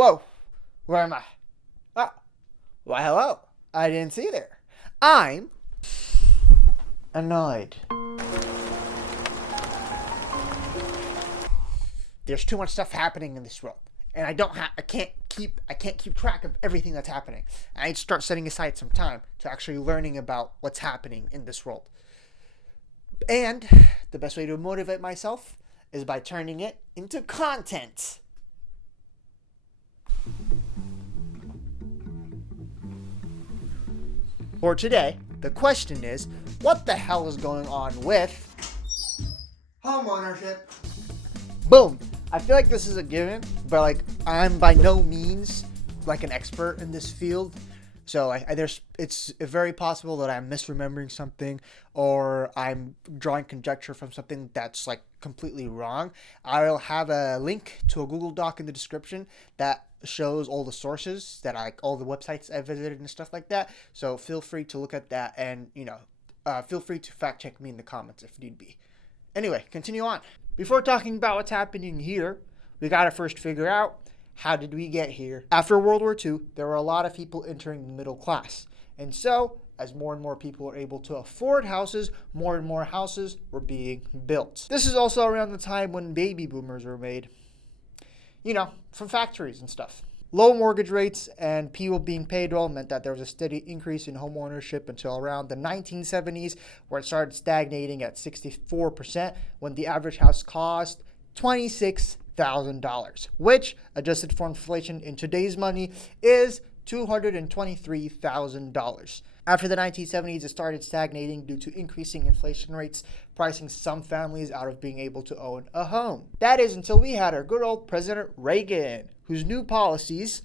Whoa, where am I? Ah, why hello. I didn't see you there. I'm annoyed. There's too much stuff happening in this world, and I can't keep track of everything that's happening. I need to start setting aside some time to actually learning about what's happening in this world. And the best way to motivate myself is by turning it into content. For today, the question is, what the hell is going on with homeownership? Boom. I feel like this is a given, but I'm by no means an expert in this field. So it's very possible that I'm misremembering something or I'm drawing conjecture from something that's completely wrong. I'll have a link to a Google Doc in the description that shows all the sources all the websites I visited and stuff like that. So feel free to look at that and, feel free to fact check me in the comments if need be. Anyway, continue on. Before talking about what's happening here, we got to first figure out, how did we get here? After World War II, there were a lot of people entering the middle class. And so, as more and more people were able to afford houses, more and more houses were being built. This is also around the time when baby boomers were made, from factories and stuff. Low mortgage rates and people being paid well meant that there was a steady increase in home ownership until around the 1970s, where it started stagnating at 64%, when the average house cost $26,000, which, adjusted for inflation in today's money, is $223,000. After the 1970s, it started stagnating due to increasing inflation rates, pricing some families out of being able to own a home. That is until we had our good old President Reagan, whose new policies,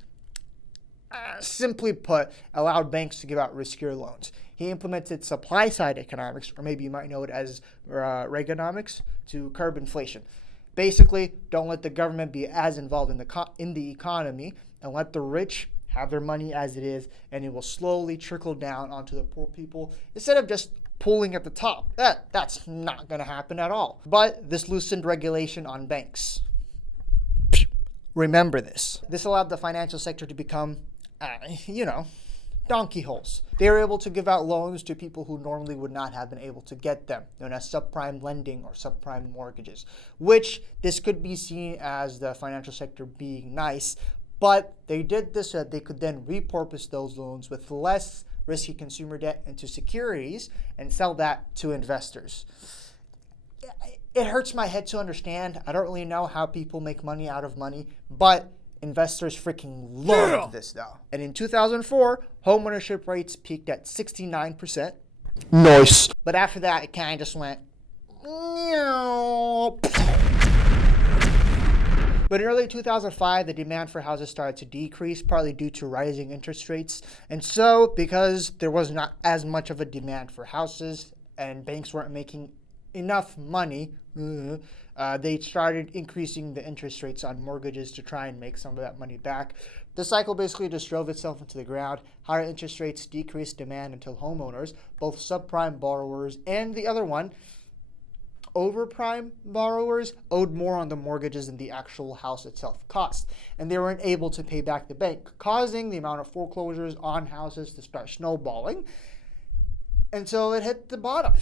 simply put, allowed banks to give out riskier loans. He implemented supply-side economics, or maybe you might know it as Reaganomics, to curb inflation. Basically, don't let the government be as involved in the economy, and let the rich have their money as it is, and it will slowly trickle down onto the poor people instead of just pulling at the top. That's not going to happen at all. But this loosened regulation on banks. Remember this. This allowed the financial sector to become, donkey holes. They were able to give out loans to people who normally would not have been able to get them, known as subprime lending or subprime mortgages, which this could be seen as the financial sector being nice, but they did this so that they could then repurpose those loans with less risky consumer debt into securities and sell that to investors. It hurts my head to understand. I don't really know how people make money out of money, but investors freaking love this though. And in 2004, homeownership rates peaked at 69%. Nice. But after that, it kind of just went. But in early 2005, the demand for houses started to decrease, partly due to rising interest rates. And so, because there was not as much of a demand for houses and banks weren't making enough money, they started increasing the interest rates on mortgages to try and make some of that money back. The cycle basically just drove itself into the ground. Higher interest rates decreased demand until homeowners, both subprime borrowers and the other one, overprime borrowers, owed more on the mortgages than the actual house itself cost, and they weren't able to pay back the bank, causing the amount of foreclosures on houses to start snowballing until it hit the bottom.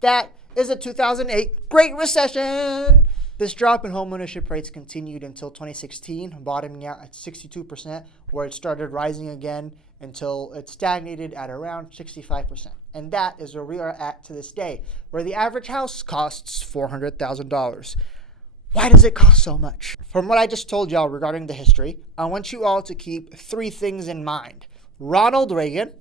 That is the 2008 Great Recession. This drop in homeownership rates continued until 2016, bottoming out at 62%, where it started rising again until it stagnated at around 65%. And that is where we are at to this day, where the average house costs $400,000. Why does it cost so much? From what I just told y'all regarding the history, I want you all to keep three things in mind. Ronald Reagan,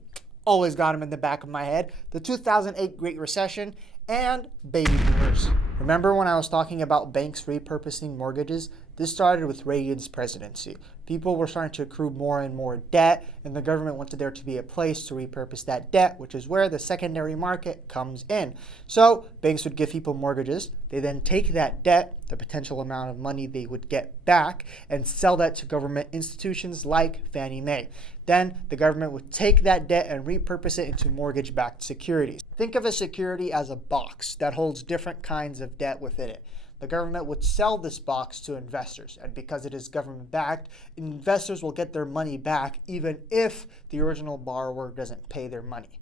always got him in the back of my head, the 2008 Great Recession, and baby boomers. Remember when I was talking about banks repurposing mortgages? This started with Reagan's presidency. People were starting to accrue more and more debt, and the government wanted there to be a place to repurpose that debt, which is where the secondary market comes in. So banks would give people mortgages. They then take that debt, the potential amount of money they would get back, and sell that to government institutions like Fannie Mae. Then the government would take that debt and repurpose it into mortgage-backed securities. Think of a security as a box that holds different kinds of debt within it. the government would sell this box to investors. And because it is government backed, investors will get their money back even if the original borrower doesn't pay their money,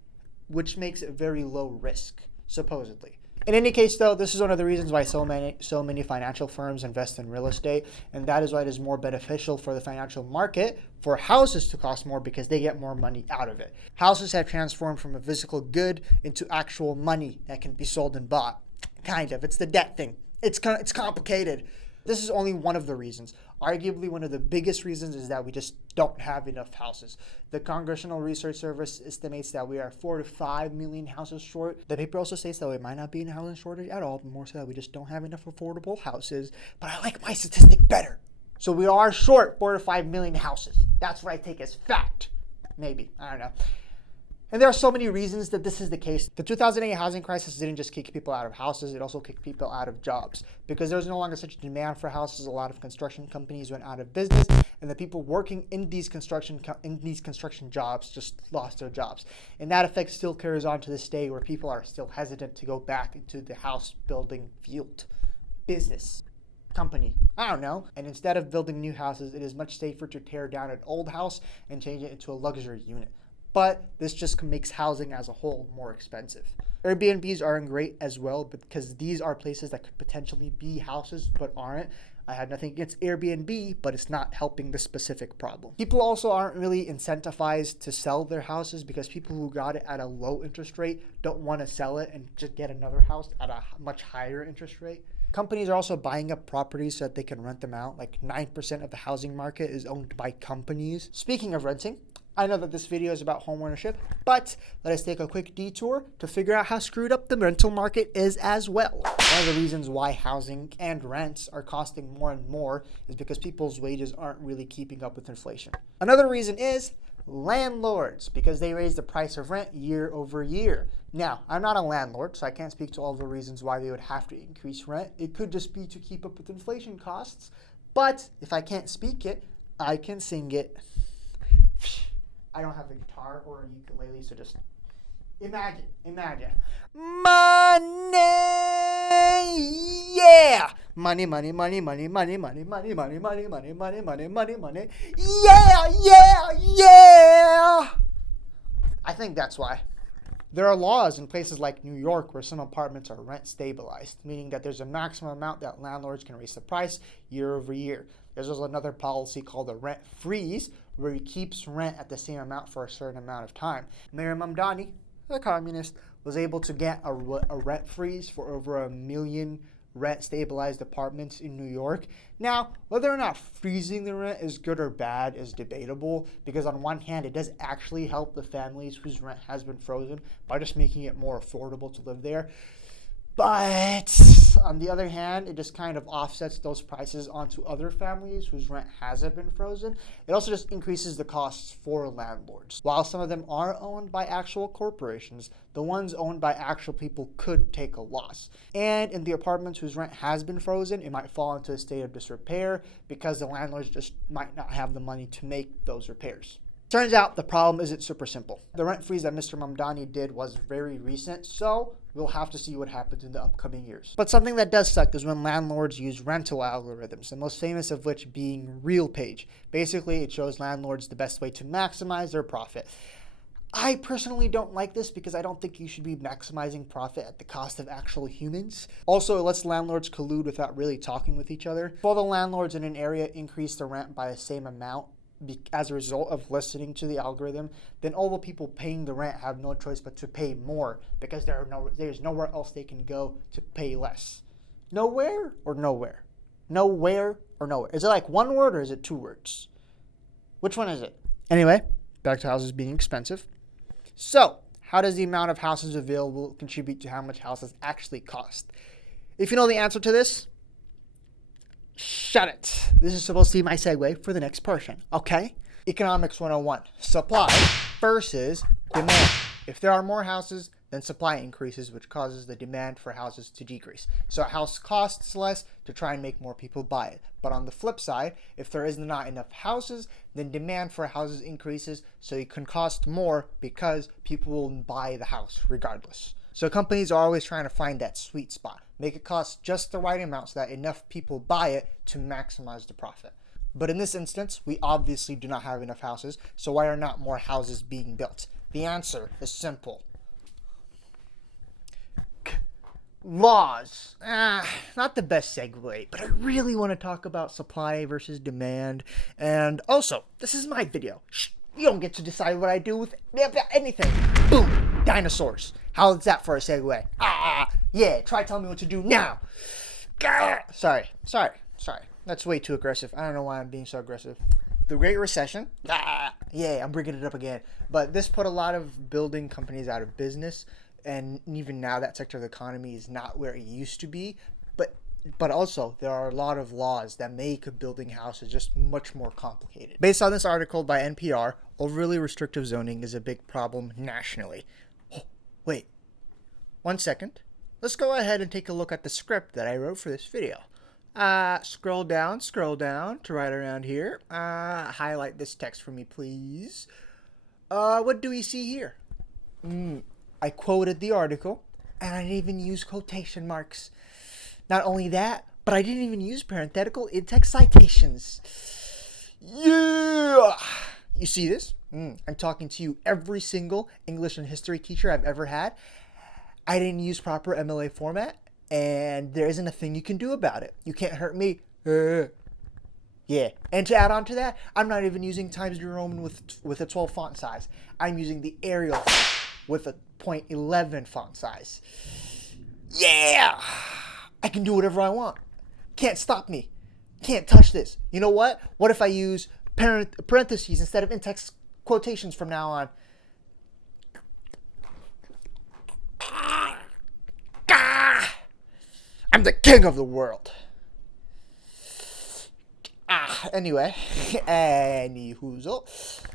which makes it very low risk, supposedly. In any case, though, this is one of the reasons why so many financial firms invest in real estate, and that is why it is more beneficial for the financial market for houses to cost more because they get more money out of it. Houses have transformed from a physical good into actual money that can be sold and bought. Kind of. It's the debt thing. It's complicated. This is only one of the reasons. Arguably, one of the biggest reasons is that we just don't have enough houses. The Congressional Research Service estimates that we are 4 to 5 million houses short. The paper also states that we might not be in a housing shortage at all, but more so that we just don't have enough affordable houses. But I like my statistic better. So we are short 4 to 5 million houses. That's what I take as fact. Maybe. I don't know. And there are so many reasons that this is the case. The 2008 housing crisis didn't just kick people out of houses, it also kicked people out of jobs. Because there was no longer such demand for houses, a lot of construction companies went out of business, and the people working in these construction jobs just lost their jobs. And that effect still carries on to this day, where people are still hesitant to go back into the house building field, business, company, I don't know. And instead of building new houses, it is much safer to tear down an old house and change it into a luxury unit. But this just makes housing as a whole more expensive. Airbnbs aren't great as well because these are places that could potentially be houses but aren't. I have nothing against Airbnb, but it's not helping the specific problem. People also aren't really incentivized to sell their houses because people who got it at a low interest rate don't want to sell it and just get another house at a much higher interest rate. Companies are also buying up properties so that they can rent them out. Like 9% of the housing market is owned by companies. Speaking of renting, I know that this video is about homeownership, but let us take a quick detour to figure out how screwed up the rental market is as well. One of the reasons why housing and rents are costing more and more is because people's wages aren't really keeping up with inflation. Another reason is landlords, because they raise the price of rent year over year. Now, I'm not a landlord, so I can't speak to all the reasons why they would have to increase rent. It could just be to keep up with inflation costs, but if I can't speak it, I can sing it. I don't have a guitar or a ukulele, so just imagine. Money, yeah! Money, money, money, money, money, money, money, money, money, money, money, money, money, money. Yeah, yeah, yeah! I think that's why. There are laws in places like New York where some apartments are rent stabilized, meaning that there's a maximum amount that landlords can raise the price year over year. There's also another policy called a rent freeze, where he keeps rent at the same amount for a certain amount of time. Mayor Mamdani, the communist, was able to get a rent freeze for over 1 million rent stabilized apartments in New York. Now, whether or not freezing the rent is good or bad is debatable, because on one hand, it does actually help the families whose rent has been frozen by just making it more affordable to live there. But on the other hand, it just kind of offsets those prices onto other families whose rent hasn't been frozen. It also just increases the costs for landlords. While some of them are owned by actual corporations, the ones owned by actual people could take a loss. And in the apartments whose rent has been frozen, it might fall into a state of disrepair because the landlords just might not have the money to make those repairs. Turns out the problem isn't super simple. The rent freeze that Mr. Mamdani did was very recent, so we'll have to see what happens in the upcoming years. But something that does suck is when landlords use rental algorithms, the most famous of which being RealPage. Basically, it shows landlords the best way to maximize their profit. I personally don't like this because I don't think you should be maximizing profit at the cost of actual humans. Also, it lets landlords collude without really talking with each other. If all the landlords in an area increase the rent by the same amount, as a result of listening to the algorithm, then all the people paying the rent have no choice but to pay more because there's nowhere else they can go to pay less. Nowhere or nowhere? Nowhere or nowhere? Is it like one word or is it two words? Which one is it? Anyway, back to houses being expensive. So, how does the amount of houses available contribute to how much houses actually cost? If you know the answer to this, shut it. This is supposed to be my segue for the next portion, okay? Economics 101. Supply versus demand. If there are more houses, then supply increases, which causes the demand for houses to decrease. So a house costs less to try and make more people buy it. But on the flip side, if there is not enough houses, then demand for houses increases, so it can cost more because people will buy the house regardless. So companies are always trying to find that sweet spot, make it cost just the right amount so that enough people buy it to maximize the profit. But in this instance, we obviously do not have enough houses, so why are not more houses being built? The answer is simple. Laws. Not the best segue, but I really want to talk about supply versus demand. And also, this is my video. Shh, you don't get to decide what I do with anything. Boom, dinosaurs. How's that for a segue? Yeah, try telling me what to do now. Sorry. That's way too aggressive. I don't know why I'm being so aggressive. The Great Recession. Yeah, I'm bringing it up again. But this put a lot of building companies out of business. And even now, that sector of the economy is not where it used to be. But also, there are a lot of laws that make building houses just much more complicated. Based on this article by NPR, overly restrictive zoning is a big problem nationally. Oh, wait, 1 second. Let's go ahead and take a look at the script that I wrote for this video. Scroll down to right around here. Highlight this text for me, please. What do we see here? I quoted the article, and I didn't even use quotation marks. Not only that, but I didn't even use parenthetical in-text citations. Yeah! You see this? I'm talking to you, every single English and history teacher I've ever had. I didn't use proper MLA format, and there isn't a thing you can do about it. You can't hurt me. Yeah, and to add on to that, I'm not even using Times New Roman with a 12 font size. I'm using the Arial with a .11 font size. Yeah! I can do whatever I want. Can't stop me. Can't touch this. You know what? What if I use parentheses instead of in-text quotations from now on? I'm the king of the world. Anyway, anyhoozle.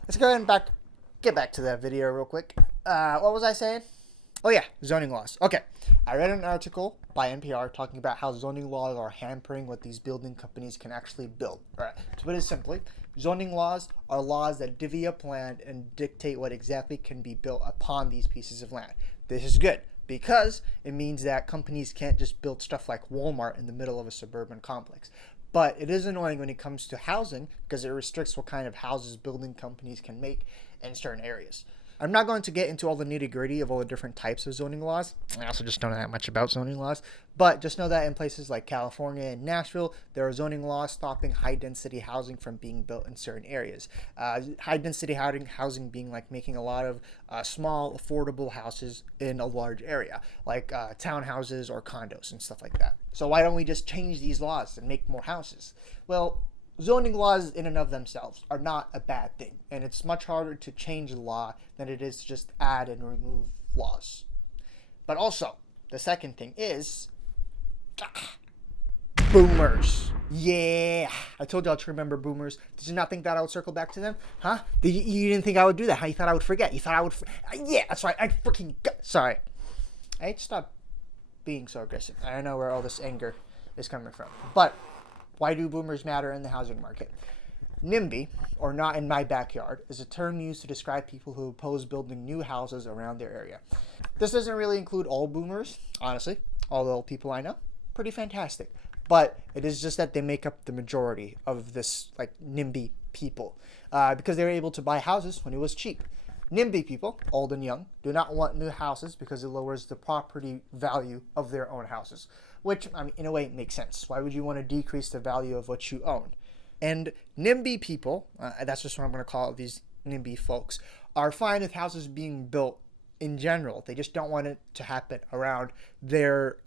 Let's go ahead and get back to that video real quick. What was I saying? Oh yeah, zoning laws. Okay, I read an article by NPR talking about how zoning laws are hampering what these building companies can actually build. All right, to put it simply, zoning laws are laws that divvy up land and dictate what exactly can be built upon these pieces of land. This is good because it means that companies can't just build stuff like Walmart in the middle of a suburban complex. But it is annoying when it comes to housing because it restricts what kind of houses building companies can make in certain areas. I'm not going to get into all the nitty-gritty of all the different types of zoning laws. I also just don't know that much about zoning laws. But just know that in places like California and Nashville, there are zoning laws stopping high-density housing from being built in certain areas. High-density housing being like making a lot of small, affordable houses in a large area, like townhouses or condos and stuff like that. So why don't we just change these laws and make more houses? Well, zoning laws in and of themselves are not a bad thing, and it's much harder to change a law than it is to just add and remove laws. But also, the second thing is boomers. Yeah, I told y'all to remember boomers. Did you not think that I would circle back to them? Huh? You didn't think I would do that? Huh? You thought I would forget? You thought I would? Yeah, that's right. I freaking sorry. I hate to stop being so aggressive. I don't know where all this anger is coming from, but why do boomers matter in the housing market? NIMBY, or not in my backyard, is a term used to describe people who oppose building new houses around their area. This doesn't really include all boomers, honestly, although people I know, pretty fantastic. But it is just that they make up the majority of this like NIMBY people because they were able to buy houses when it was cheap. NIMBY people, old and young, do not want new houses because it lowers the property value of their own houses, which, I mean, in a way, makes sense. Why would you want to decrease the value of what you own? And NIMBY people, that's just what I'm going to call these NIMBY folks, are fine with houses being built in general. They just don't want it to happen around their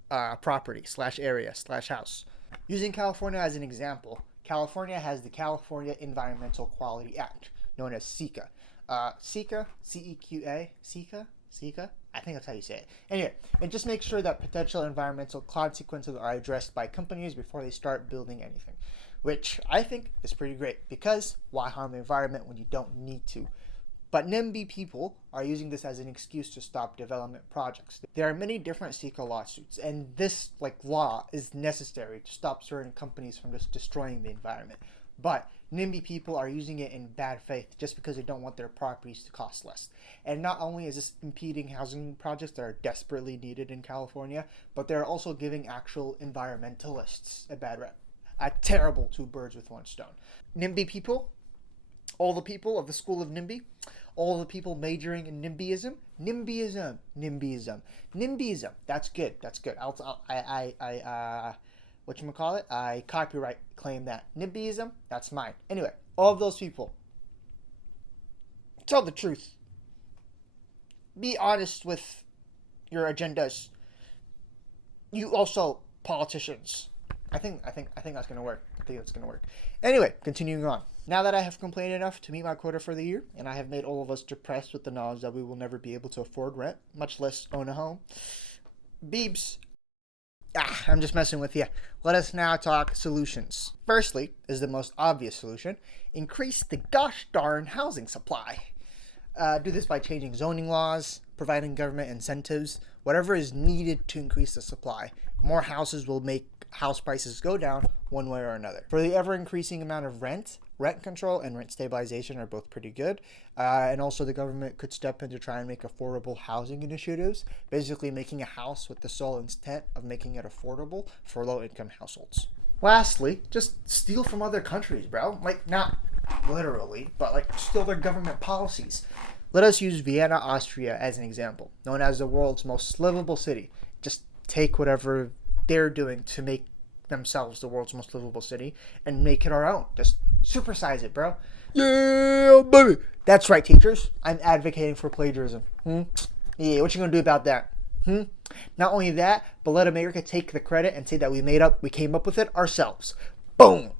property / area / house. Using California as an example, California has the California Environmental Quality Act, known as CEQA. CEQA, C-E-Q-A, CEQA? I think that's how you say it. Anyway, it just makes sure that potential environmental consequences are addressed by companies before they start building anything, which I think is pretty great because why harm the environment when you don't need to? But NIMBY people are using this as an excuse to stop development projects. There are many different CEQA lawsuits, and this law is necessary to stop certain companies from just destroying the environment. But NIMBY people are using it in bad faith just because they don't want their properties to cost less. And not only is this impeding housing projects that are desperately needed in California, but they're also giving actual environmentalists a bad rep. A terrible two birds with one stone. NIMBY people, all the people of the school of NIMBY, all the people majoring in NIMBYism, NIMBYism. That's good. Whatchamacallit? I copyright claim that. NIMBYism, that's mine. Anyway, all of those people, tell the truth. Be honest with your agendas. You also, politicians. I think that's gonna work. Anyway, continuing on. Now that I have complained enough to meet my quota for the year, and I have made all of us depressed with the knowledge that we will never be able to afford rent, much less own a home, Beebs, I'm just messing with you. Let us now talk solutions. Firstly, is the most obvious solution: increase the gosh darn housing supply. Do this by changing zoning laws, providing government incentives, whatever is needed to increase the supply. More houses will make house prices go down one way or another. For the ever-increasing amount of rent control and rent stabilization are both pretty good. And also the government could step in to try and make affordable housing initiatives, basically making a house with the sole intent of making it affordable for low-income households. Lastly, just steal from other countries, bro. Like, not literally, but like steal their government policies. Let us use Vienna, Austria as an example, known as the world's most livable city. Just take whatever they're doing to make themselves the world's most livable city and make it our own. Just supersize it, bro. Yeah, baby. That's right, teachers. I'm advocating for plagiarism. Yeah, what you gonna do about that? Not only that, but let America take the credit and say that we came up with it ourselves. Boom.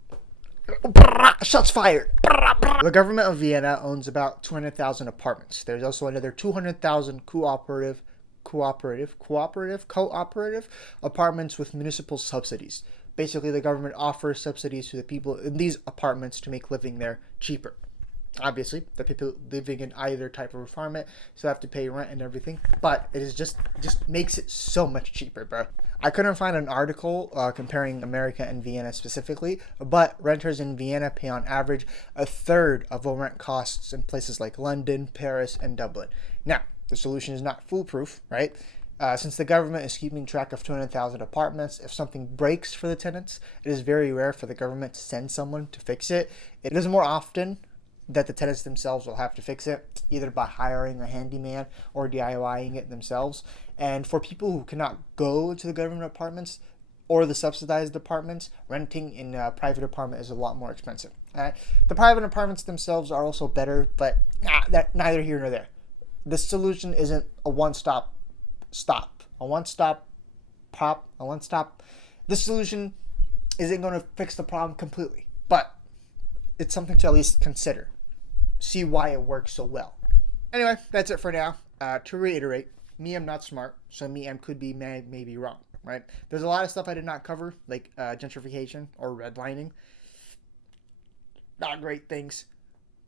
Shots fired. The government of Vienna owns about 200,000 apartments. There's also another 200,000 cooperative apartments with municipal subsidies. Basically, the government offers subsidies to the people in these apartments to make living there cheaper. Obviously, the people living in either type of apartment still have to pay rent and everything, but it is just makes it so much cheaper, bro. I couldn't find an article comparing America and Vienna specifically, but renters in Vienna pay on average a third of what rent costs in places like London, Paris, and Dublin. Now, the solution is not foolproof, right? Since the government is keeping track of 200,000 apartments, if something breaks for the tenants, it is very rare for the government to send someone to fix it. It is more often that the tenants themselves will have to fix it, either by hiring a handyman or DIYing it themselves. And for people who cannot go to the government apartments or the subsidized apartments, renting in a private apartment is a lot more expensive. The private apartments themselves are also better, but neither here nor there. The solution isn't a one-stop. The solution isn't going to fix the problem completely, but it's something to at least consider. See why it works so well. Anyway, that's it for now. To reiterate, I'm not smart, so could be maybe wrong, right? There's a lot of stuff I did not cover, like gentrification or redlining. Not great things,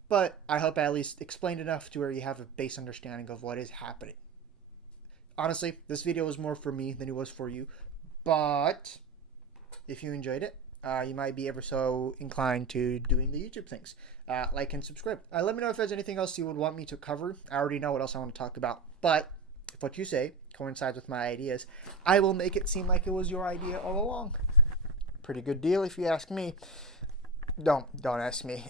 but I hope I at least explained enough to where you have a base understanding of what is happening. Honestly, this video was more for me than it was for you, but if you enjoyed it, you might be ever so inclined to doing the YouTube things. Like and subscribe. Let me know if there's anything else you would want me to cover. I already know what else I want to talk about, but if what you say coincides with my ideas, I will make it seem like it was your idea all along. Pretty good deal if you ask me. Don't ask me.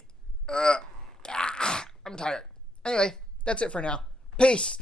I'm tired. Anyway, that's it for now. Peace.